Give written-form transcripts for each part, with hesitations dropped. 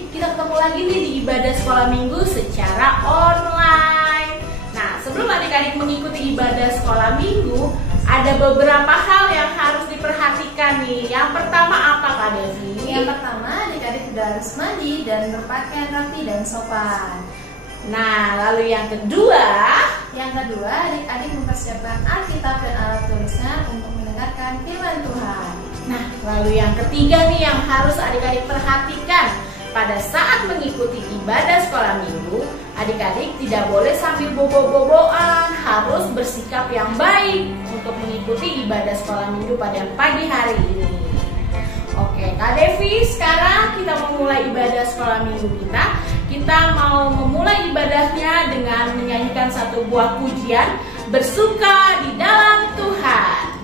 adik-adik, kita ketemu lagi nih di ibadah sekolah minggu secara online. Nah, sebelum adik-adik mengikuti ibadah sekolah minggu, ada beberapa hal yang harus diperhatikan nih. Yang pertama apa, Kak Devi? Yang pertama, adik-adik sudah harus mandi dan berpakaian rapi dan sopan. Nah, lalu yang kedua, adik-adik mempersiapkan Alkitab dan alat tulisnya untuk mendengarkan firman Tuhan. nah, lalu yang ketiga nih yang harus adik-adik perhatikan. Pada saat mengikuti ibadah sekolah minggu, adik-adik tidak boleh sambil bobo-boboan, harus bersikap yang baik untuk mengikuti ibadah sekolah minggu pada pagi hari ini. Oke, Kak Devi, sekarang kita memulai ibadah sekolah minggu kita. Kita mau memulai ibadahnya dengan menyanyikan satu buah pujian, bersuka di dalam Tuhan.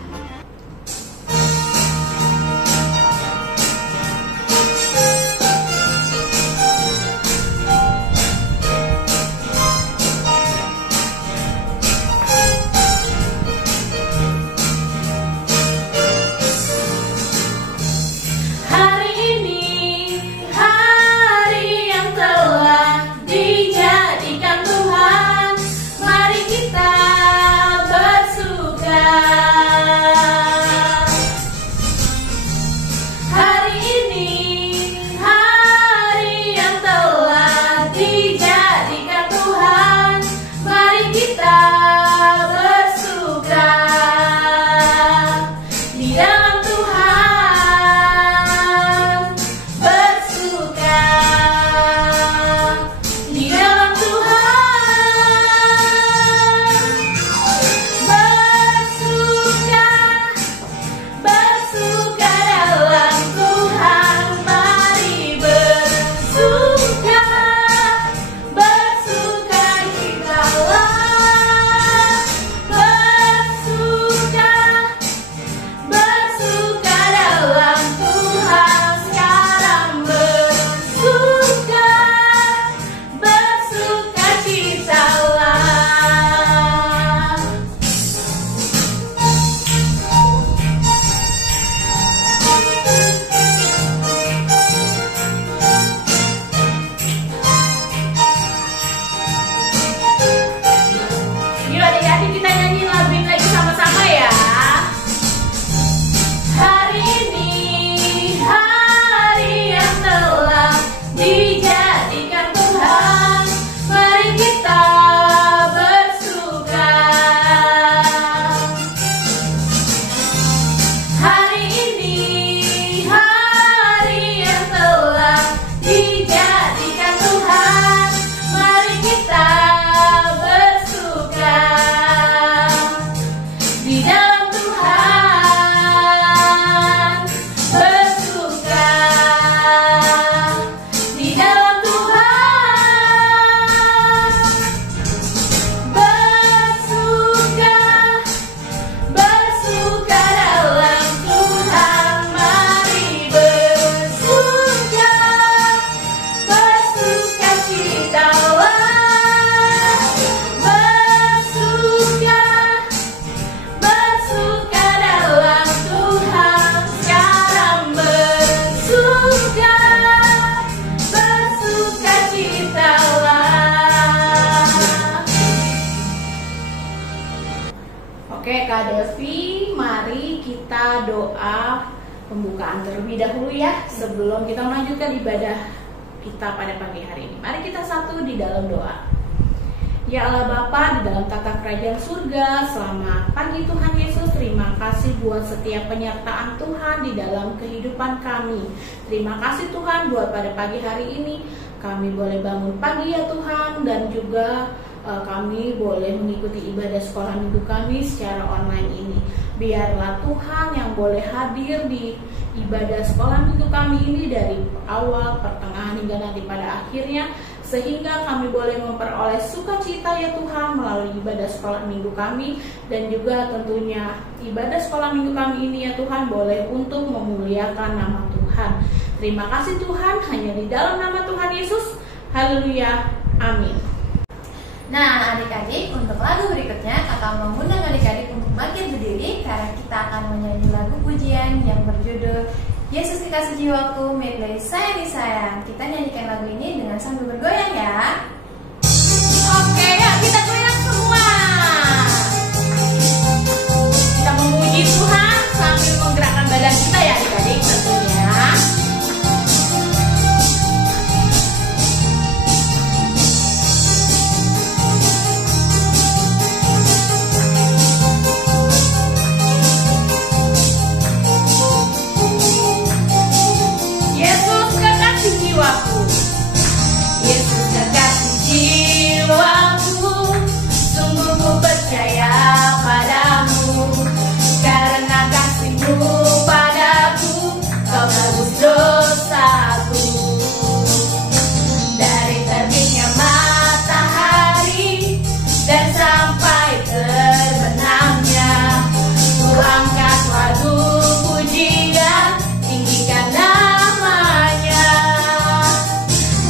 Oke, Kak Devi, mari kita doa pembukaan terlebih dahulu ya, sebelum kita melanjutkan ibadah kita pada pagi hari ini. Mari kita satu di dalam doa. Ya Allah Bapa, di dalam tata kerajaan surga, selamat pagi Tuhan Yesus. Terima kasih buat setiap penyertaan Tuhan di dalam kehidupan kami. Terima kasih Tuhan buat pada pagi hari ini kami boleh bangun pagi ya Tuhan, dan juga kami boleh mengikuti ibadah sekolah minggu kami secara online ini. Biarlah Tuhan yang boleh hadir di ibadah sekolah minggu kami ini dari awal, pertengahan hingga nanti pada akhirnya, sehingga kami boleh memperoleh sukacita ya Tuhan melalui ibadah sekolah minggu kami, dan juga tentunya ibadah sekolah minggu kami ini ya Tuhan boleh untuk memuliakan nama Tuhan. Terima kasih Tuhan, hanya di dalam nama Tuhan Yesus. Haleluya, amin. Nah, adik-adik, untuk lagu berikutnya akan mengundang adik-adik untuk bangkit berdiri karena kita akan menyanyi lagu pujian yang berjudul Yesus Dikasih Jiwaku, medley Sayang Disayang. Kita nyanyikan lagu lagu ini dengan sambil bergoyang ya. Oke, yuk kita goyang semua. Kita memuji Tuhan sambil menggerakkan badan kita ya adik-adik tentunya. Yesus kekasih jiwaku, Yesus kekasih jiwaku, sungguh ku percaya padamu, karena kasih-Mu padaku, Kau tebus dosaku. Dari terbitnya matahari dan sampai terbenamnya, ku angkat lagu pujian, tinggikan namanya.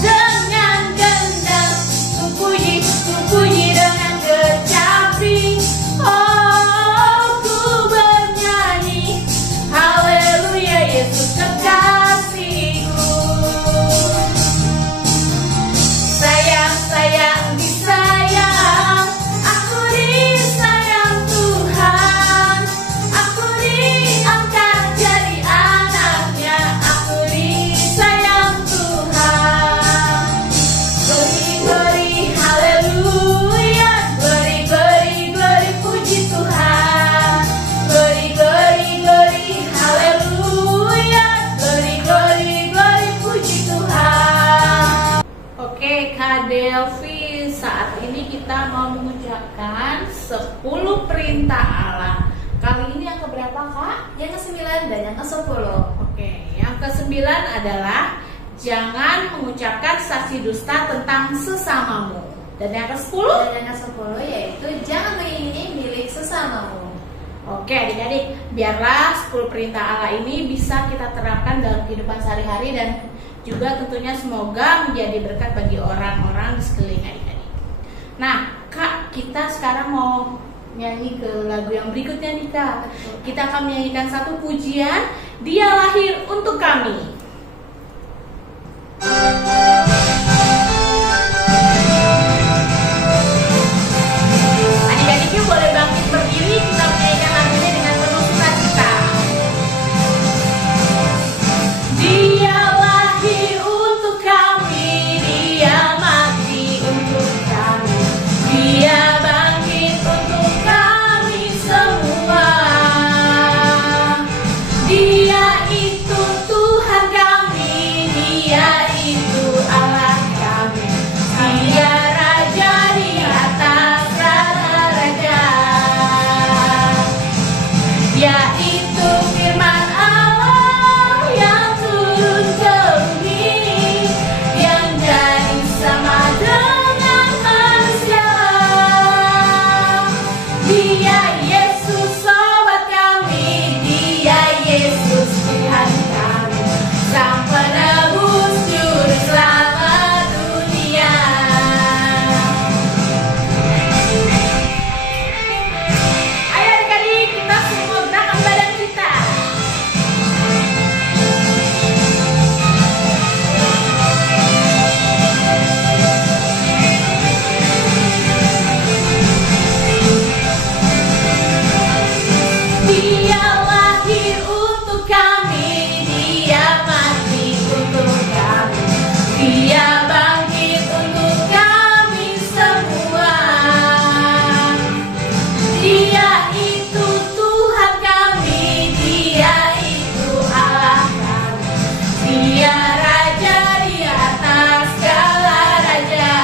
Dengan gendang ku puji dengan kecapi. Oh, ku bernyanyi haleluya, Yesus kekasihku. Sayang, sayang, disayang, aku disayang Tuhan. Aku diangkat jadi anaknya, aku disayang Tuhan. Glory, glory, haleluya, glory, glory, glory, puji Tuhan. Glory, glory, glory, haleluya, glory, glory, glory, puji Tuhan. Oke, Kak Delvi, saat ini kita mau mengucapkan 10 perintah Allah. Kali ini yang keberapa, Kak? Yang ke-9 dan yang ke-10. Oke, yang ke-9 adalah jangan mengucapkan saksi dusta tentang sesamamu. Dan yang ke-10? Dan yang ke-10 yaitu jangan mengingini milik sesamamu. Oke adik-adik, biarlah 10 perintah Allah ini bisa kita terapkan dalam kehidupan sehari-hari dan juga tentunya semoga menjadi berkat bagi orang-orang di sekeliling adik-adik. Nah, Kak, kita sekarang mau nyanyi ke lagu yang berikutnya nih, Kak. Kita akan menyanyikan satu pujian, Dia Lahir Untuk Kami. Adik-adik yuk boleh bangkit berdiri, kita menyanyikan lagu ini dengan penuh sukacita. Dia lahir untuk kami, Dia mati untuk kami, Dia bangkit untuk kami semua. Dia itu Tuhan kami, Dia itu Allah kami, Dia Raja di atas raja-raja. Yaitu firman Allah yang turun ke bumi, yang jadi sama dengan manusia. Dia Yesus sobat kami, Dia Yesus Tuhan kami, Sang penebus juru selamat dunia. Ayo adik-adik, kita semua gerakan badan kita. Dia lahir untuk kami, Dia mati untuk kami, Dia bangkit untuk kami semua. Dia itu Tuhan kami, Dia itu Allah kami, Dia Raja di atas segala raja.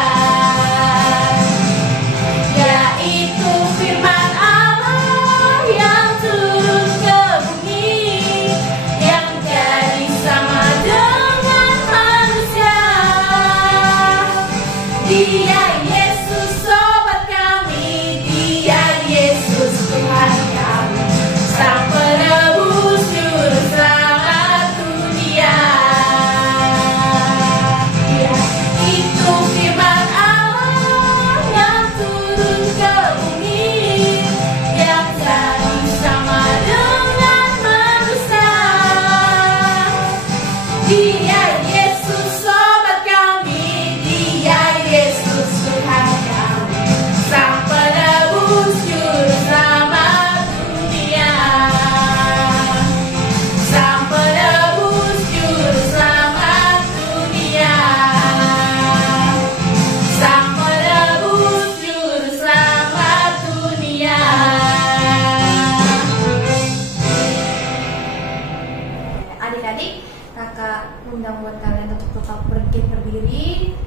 Yaitu firman Allah yang turun ke bumi, yang jadi sama dengan manusia. Dia Yesus sobat kami, Dia Yesus Tuhan kami, Sang penebus juru selamat dunia. Dia itu firman Allah yang turun ke bumi, yang jadi sama dengan manusia. Dia Yesus sobat kami,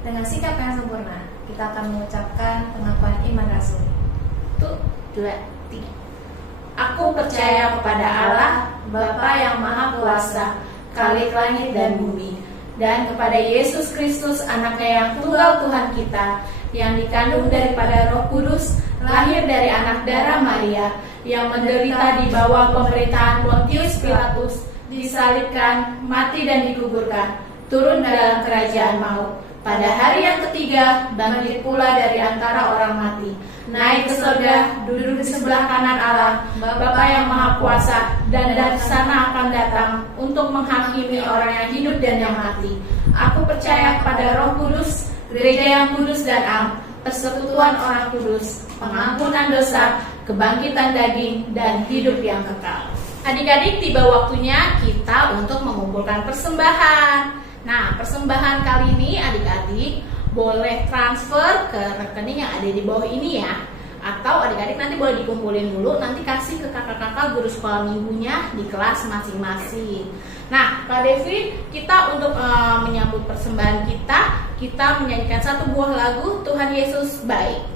Dengan sikap yang sempurna, kita akan mengucapkan pengakuan iman rasul. 1, 2, 3. Aku percaya kepada Allah, Bapa yang Maha Kuasa, Khalik langit dan bumi, dan kepada Yesus Kristus, Anaknya yang tunggal Tuhan kita, yang dikandung daripada Roh Kudus, lahir dari anak darah Maria, yang menderita di bawah pemerintahan Pontius Pilatus, disalibkan, mati dan dikuburkan, turun dalam kerajaan maut. Pada hari yang ketiga, bangkit pula dari antara orang mati, naik ke surga, duduk di sebelah kanan Allah, Bapa yang Maha Kuasa, dan dari sana akan datang untuk menghakimi orang yang hidup dan yang mati. Aku percaya kepada Roh Kudus, gereja yang kudus dan am, persekutuan orang kudus, pengampunan dosa, kebangkitan daging, dan hidup yang kekal. Adik-adik, tiba waktunya kita untuk mengumpulkan persembahan. Nah, persembahan kali ini adik-adik boleh transfer ke rekening yang ada di bawah ini ya. Atau adik-adik nanti boleh dikumpulin dulu, nanti kasih ke kakak-kakak guru sekolah minggunya di kelas masing-masing. Nah, Kak Devi, kita untuk menyambut persembahan kita menyanyikan satu buah lagu, Tuhan Yesus Baik.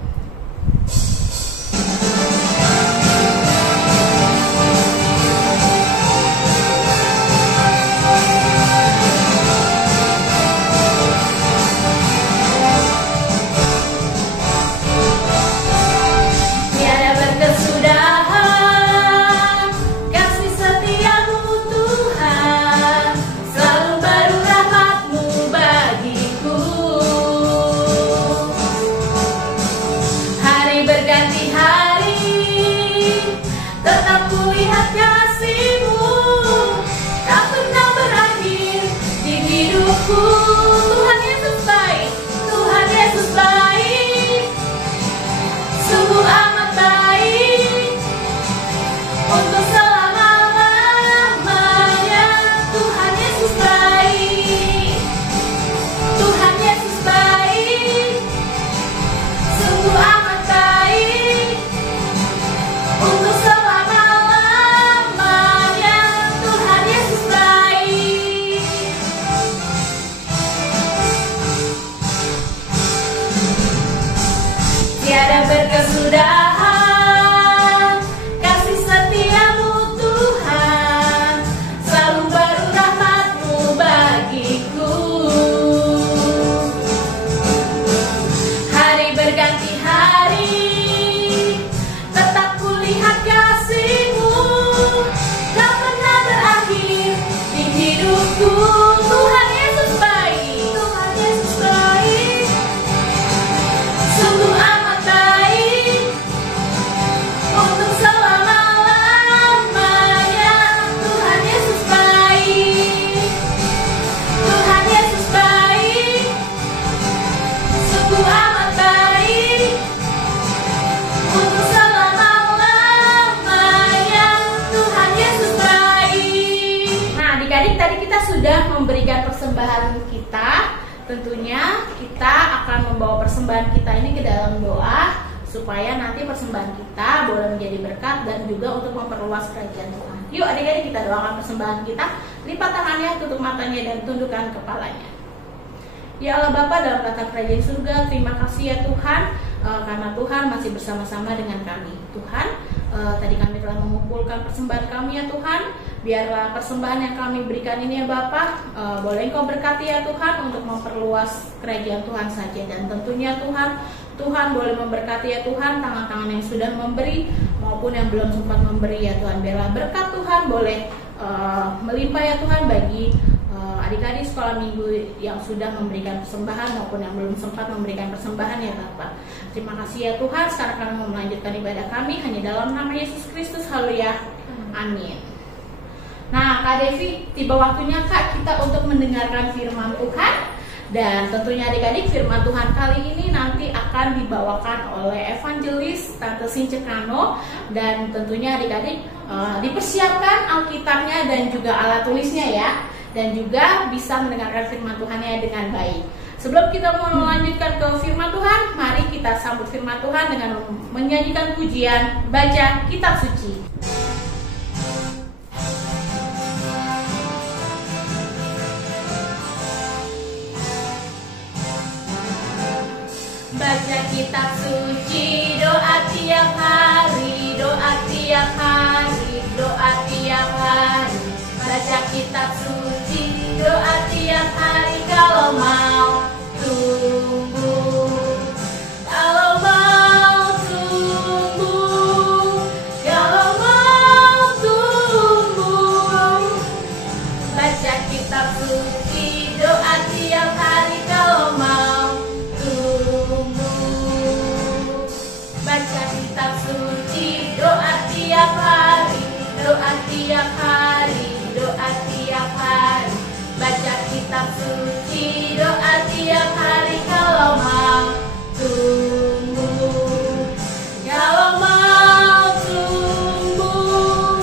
Memberikan persembahan kita, tentunya kita akan membawa persembahan kita ini ke dalam doa supaya nanti persembahan kita boleh menjadi berkat dan juga untuk memperluas kerajaan Tuhan. Yuk adik-adik, kita doakan persembahan kita. Lipat tangannya, tutup matanya, dan tundukkan kepalanya. Ya Allah Bapa dalam tata kerajaan surga, terima kasih ya Tuhan, karena Tuhan masih bersama-sama dengan kami. Tuhan, tadi kami telah mengumpulkan persembahan kami ya Tuhan. Biarlah persembahan yang kami berikan ini ya Bapak, boleh Engkau berkati ya Tuhan untuk memperluas kerajaan Tuhan saja. Dan tentunya Tuhan boleh memberkati ya Tuhan tangan-tangan yang sudah memberi maupun yang belum sempat memberi ya Tuhan. Biarlah berkat Tuhan boleh melimpah ya Tuhan bagi adik-adik sekolah minggu yang sudah memberikan persembahan maupun yang belum sempat memberikan persembahan ya Bapak. Terima kasih ya Tuhan. Sekarang kami mau melanjutkan ibadah kami hanya dalam nama Yesus Kristus. Haleluya. Amin. Nah, Kak Devi, tiba waktunya Kak kita untuk mendengarkan firman Tuhan. Dan tentunya adik-adik, firman Tuhan kali ini nanti akan dibawakan oleh evangelis Tante Sincekano. Dan tentunya adik-adik dipersiapkan Alkitabnya dan juga alat tulisnya ya. Dan juga bisa mendengarkan firman Tuhannya dengan baik. Sebelum kita mau melanjutkan ke firman Tuhan, mari kita sambut firman Tuhan dengan menyanyikan pujian Baca Kitab Suci. Baca kitab suci, doa tiap hari, doa tiap hari, doa tiap hari. Baca kitab suci, doa tiap hari kalau mau tumbuh. Kalau mau tumbuh, kalau mau tumbuh. Baca kitab suci, doa tiap hari kalau mau tumbuh. Baca kitab suci, doa tiap hari, doa tiap hari, doa tiap hari. Baca kitab suci, doa tiap hari kalau mau tumbuh. Kalau mau tumbuh,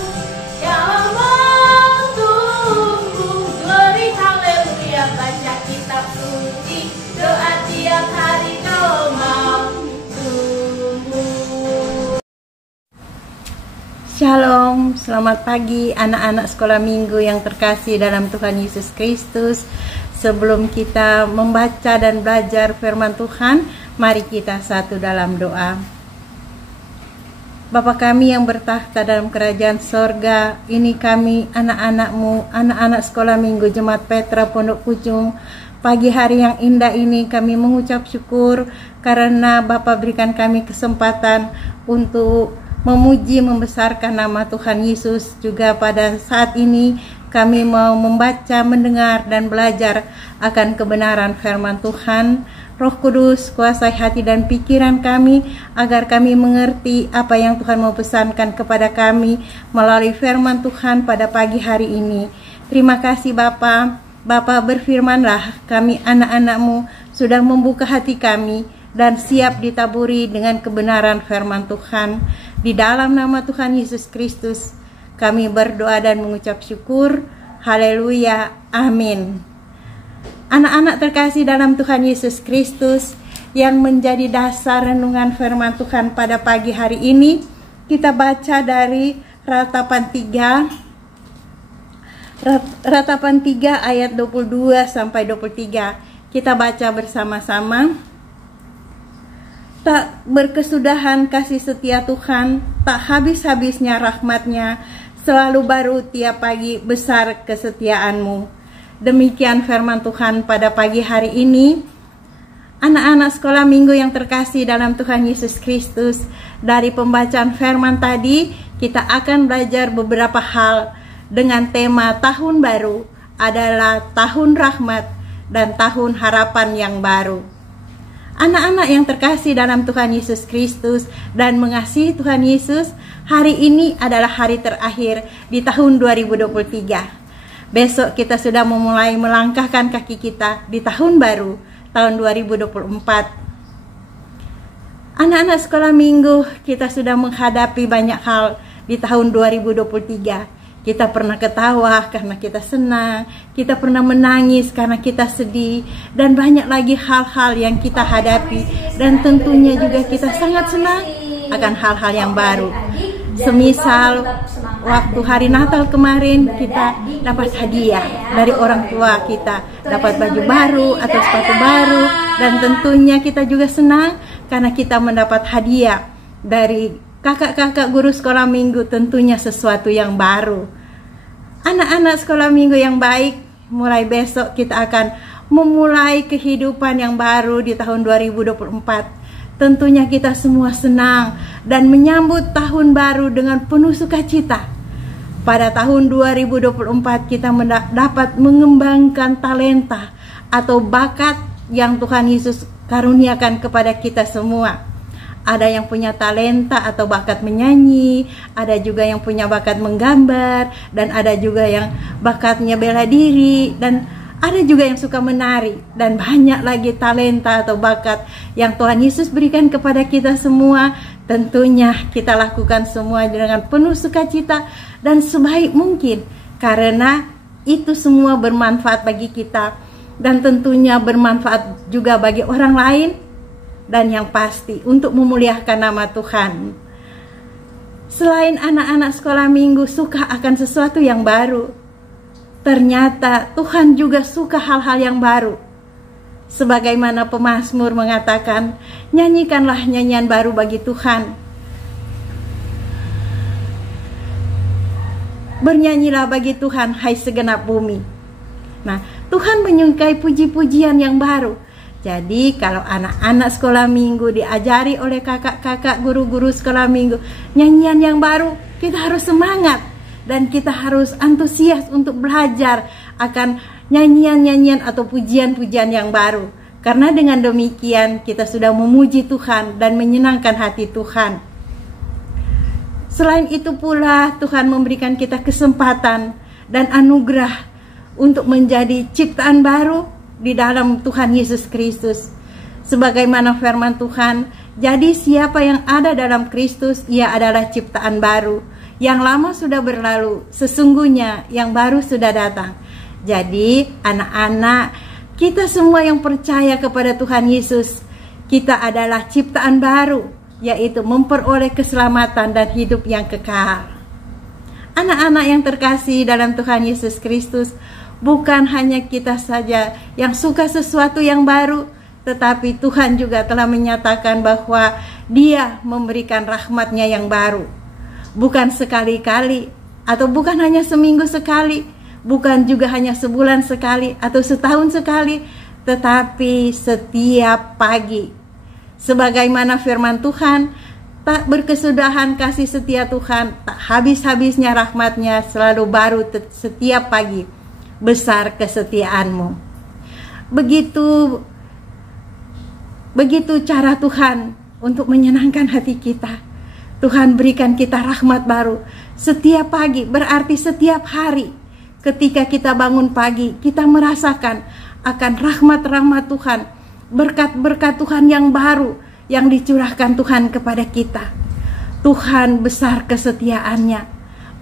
kalau mau tumbuh. Glory haleluya. Baca kitab suci, doa tiap hari kalau mau tumbuh. Shalom, selamat pagi anak-anak sekolah minggu yang terkasih dalam Tuhan Yesus Kristus. Sebelum kita membaca dan belajar firman Tuhan, mari kita satu dalam doa. Bapa kami yang bertahta dalam kerajaan sorga, ini kami anak-anak-Mu, anak-anak sekolah minggu Jemaat Petra Pondok Pucung. Pagi hari yang indah ini kami mengucap syukur karena Bapa berikan kami kesempatan untuk memuji membesarkan nama Tuhan Yesus. Juga pada saat ini kami mau membaca, mendengar dan belajar akan kebenaran firman Tuhan. Roh Kudus kuasai hati dan pikiran kami agar kami mengerti apa yang Tuhan mau pesankan kepada kami melalui firman Tuhan pada pagi hari ini. Terima kasih Bapa. Bapa berfirmanlah, kami anak-anak-Mu sudah membuka hati kami dan siap ditaburi dengan kebenaran firman Tuhan. Di dalam nama Tuhan Yesus Kristus kami berdoa dan mengucap syukur. Haleluya, amin. Anak-anak terkasih dalam Tuhan Yesus Kristus, yang menjadi dasar renungan firman Tuhan pada pagi hari ini, kita baca dari Ratapan 3 ayat 22 sampai 23. Kita baca bersama-sama. Tak berkesudahan kasih setia Tuhan, tak habis-habisnya rahmat-Nya, selalu baru tiap pagi besar kesetiaan-Mu. Demikian firman Tuhan pada pagi hari ini. Anak-anak sekolah minggu yang terkasih dalam Tuhan Yesus Kristus, dari pembacaan firman tadi, kita akan belajar beberapa hal dengan tema tahun baru adalah tahun rahmat dan tahun harapan yang baru. Anak-anak yang terkasih dalam Tuhan Yesus Kristus dan mengasihi Tuhan Yesus, hari ini adalah hari terakhir di tahun 2023. Besok kita sudah memulai melangkahkan kaki kita di tahun baru, tahun 2024. Anak-anak sekolah minggu, kita sudah menghadapi banyak hal di tahun 2023. Kita pernah ketawa karena kita senang, kita pernah menangis karena kita sedih, dan banyak lagi hal-hal yang kita hadapi. Dan tentunya juga kita sangat senang akan hal-hal yang baru. Semisal waktu hari Natal kemarin kita dapat hadiah dari orang tua kita, dapat baju baru atau sepatu baru, dan tentunya kita juga senang karena kita mendapat hadiah dari kakak-kakak guru sekolah minggu, tentunya sesuatu yang baru. Anak-anak sekolah minggu yang baik, mulai besok kita akan memulai kehidupan yang baru di tahun 2024. Tentunya kita semua senang dan menyambut tahun baru dengan penuh sukacita. Pada tahun 2024 kita dapat mengembangkan talenta atau bakat yang Tuhan Yesus karuniakan kepada kita semua. Ada yang punya talenta atau bakat menyanyi, ada juga yang punya bakat menggambar, dan ada juga yang bakatnya bela diri, dan ada juga yang suka menari, dan banyak lagi talenta atau bakat yang Tuhan Yesus berikan kepada kita semua. Tentunya kita lakukan semua dengan penuh sukacita dan sebaik mungkin, karena itu semua bermanfaat bagi kita, dan tentunya bermanfaat juga bagi orang lain, dan yang pasti untuk memuliakan nama Tuhan. Selain anak-anak sekolah minggu suka akan sesuatu yang baru, ternyata Tuhan juga suka hal-hal yang baru. Sebagaimana pemazmur mengatakan, nyanyikanlah nyanyian baru bagi Tuhan. Bernyanyilah bagi Tuhan, hai segenap bumi. Nah, Tuhan menyukai puji-pujian yang baru. Jadi kalau anak-anak sekolah minggu diajari oleh kakak-kakak guru-guru sekolah minggu nyanyian yang baru, kita harus semangat dan kita harus antusias untuk belajar akan nyanyian-nyanyian atau pujian-pujian yang baru. Karena dengan demikian kita sudah memuji Tuhan dan menyenangkan hati Tuhan. Selain itu pula Tuhan memberikan kita kesempatan dan anugerah untuk menjadi ciptaan baru di dalam Tuhan Yesus Kristus. Sebagaimana firman Tuhan, jadi siapa yang ada dalam Kristus, ia adalah ciptaan baru. Yang lama sudah berlalu, sesungguhnya yang baru sudah datang. Jadi anak-anak, kita semua yang percaya kepada Tuhan Yesus, kita adalah ciptaan baru, yaitu memperoleh keselamatan dan hidup yang kekal. Anak-anak yang terkasih dalam Tuhan Yesus Kristus, bukan hanya kita saja yang suka sesuatu yang baru, tetapi Tuhan juga telah menyatakan bahwa Dia memberikan rahmat-Nya yang baru. Bukan sekali-kali, atau bukan hanya seminggu sekali, bukan juga hanya sebulan sekali atau setahun sekali, tetapi setiap pagi. Sebagaimana firman Tuhan, tak berkesudahan kasih setia Tuhan, tak habis-habisnya rahmat-Nya selalu baru setiap pagi. Besar kesetiaanmu. Begitu cara Tuhan untuk menyenangkan hati kita. Tuhan berikan kita rahmat baru setiap pagi, berarti setiap hari. Ketika kita bangun pagi, kita merasakan akan rahmat-rahmat Tuhan, berkat-berkat Tuhan yang baru yang dicurahkan Tuhan kepada kita. Tuhan besar kesetiaannya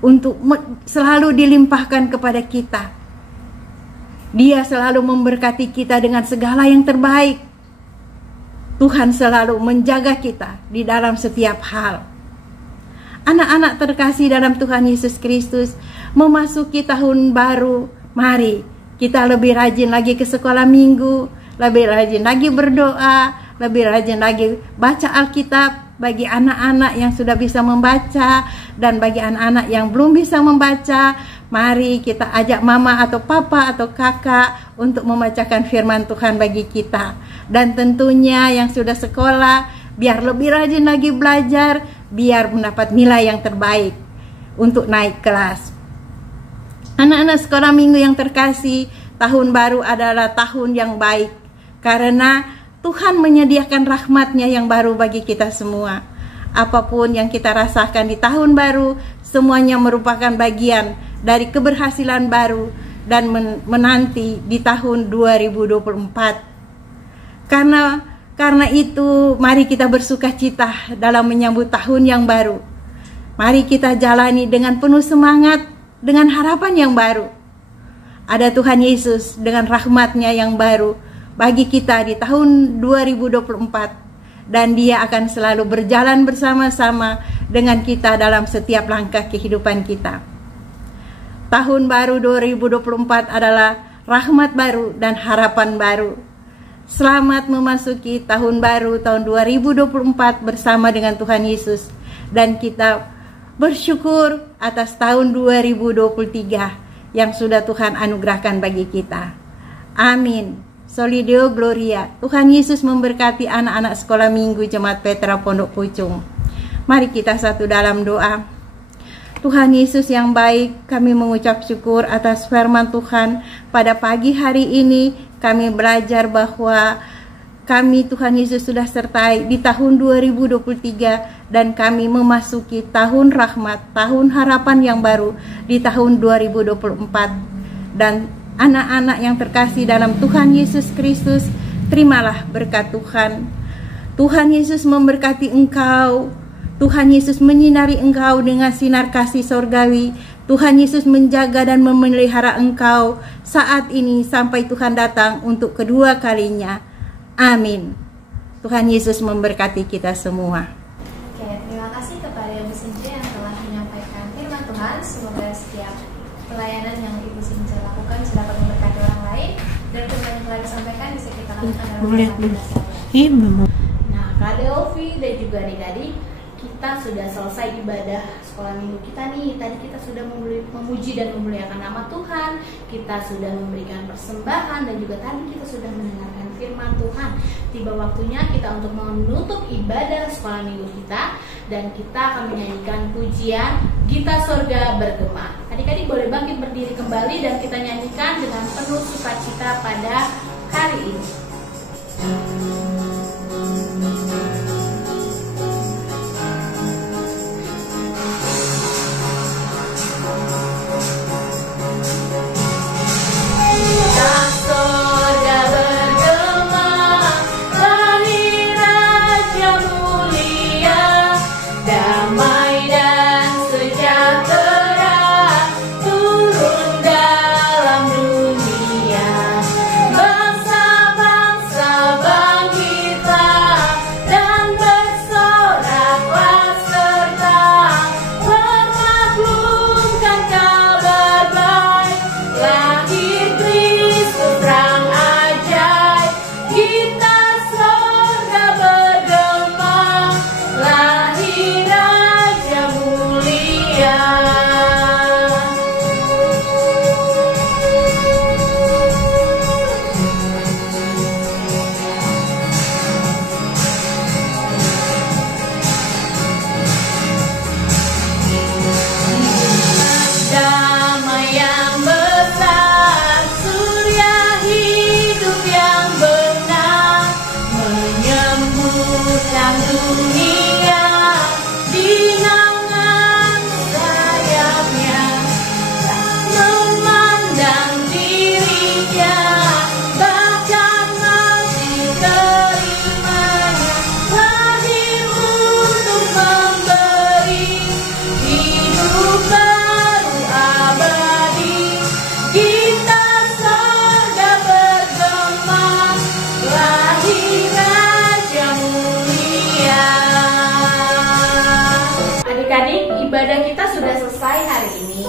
untuk selalu dilimpahkan kepada kita. Dia selalu memberkati kita dengan segala yang terbaik. Tuhan selalu menjaga kita di dalam setiap hal. Anak-anak terkasih dalam Tuhan Yesus Kristus, memasuki tahun baru, mari kita lebih rajin lagi ke sekolah minggu, lebih rajin lagi berdoa, lebih rajin lagi baca Alkitab bagi anak-anak yang sudah bisa membaca, dan bagi anak-anak yang belum bisa membaca, mari kita ajak mama atau papa atau kakak untuk membacakan firman Tuhan bagi kita. Dan tentunya yang sudah sekolah, biar lebih rajin lagi belajar, biar mendapat nilai yang terbaik untuk naik kelas. Anak-anak sekolah minggu yang terkasih, tahun baru adalah tahun yang baik, karena Tuhan menyediakan rahmat-Nya yang baru bagi kita semua. Apapun yang kita rasakan di tahun baru, semuanya merupakan bagian dari keberhasilan baru dan menanti di tahun 2024. Karena itu, mari kita bersukacita dalam menyambut tahun yang baru. Mari kita jalani dengan penuh semangat, dengan harapan yang baru. Ada Tuhan Yesus dengan rahmat-Nya yang baru bagi kita di tahun 2024. Dan Dia akan selalu berjalan bersama-sama dengan kita dalam setiap langkah kehidupan kita. Tahun baru 2024 adalah rahmat baru dan harapan baru. Selamat memasuki tahun baru tahun 2024 bersama dengan Tuhan Yesus. Dan kita bersyukur atas tahun 2023 yang sudah Tuhan anugerahkan bagi kita. Amin. Soli Deo Gloria. Tuhan Yesus memberkati anak-anak sekolah minggu Jemaat Petra Pondok Pucung. Mari kita satu dalam doa. Tuhan Yesus yang baik, kami mengucap syukur atas firman Tuhan. Pada pagi hari ini kami belajar bahwa kami Tuhan Yesus sudah sertai di tahun 2023 dan kami memasuki tahun rahmat, tahun harapan yang baru di tahun 2024. Dan anak-anak yang terkasih dalam Tuhan Yesus Kristus, terimalah berkat Tuhan. Tuhan Yesus memberkati engkau. Tuhan Yesus menyinari engkau dengan sinar kasih sorgawi. Tuhan Yesus menjaga dan memelihara engkau saat ini sampai Tuhan datang untuk kedua kalinya. Amin. Tuhan Yesus memberkati kita semua. Oke, terima kasih kepada Ibu Sinja yang telah menyampaikan firman Tuhan. Semoga setiap pelayanan yang Ibu Sinja lakukan bisa dapat memberkati orang lain, dan firman yang telah disampaikan bisa kita boleh. Nah, Kak Delvi dan juga adik-adik, kita sudah selesai ibadah sekolah minggu kita nih. Tadi kita sudah memuji dan memuliakan nama Tuhan, kita sudah memberikan persembahan, dan juga tadi kita sudah mendengarkan firman Tuhan. Tiba waktunya kita untuk menutup ibadah sekolah minggu kita, dan kita akan menyanyikan pujian Gita Sorga Bergema. Adik-adik boleh bangkit berdiri kembali dan kita nyanyikan dengan penuh sukacita pada hari ini. Ibadah kita sudah selesai hari ini.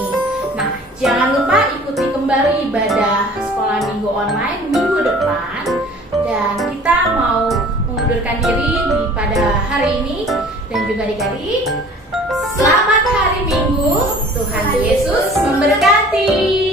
Nah, jangan lupa ikuti kembali ibadah sekolah minggu online minggu depan. Dan kita mau mengundurkan diri pada hari ini. Dan juga adik-adik, selamat hari Minggu. Tuhan Yesus memberkati.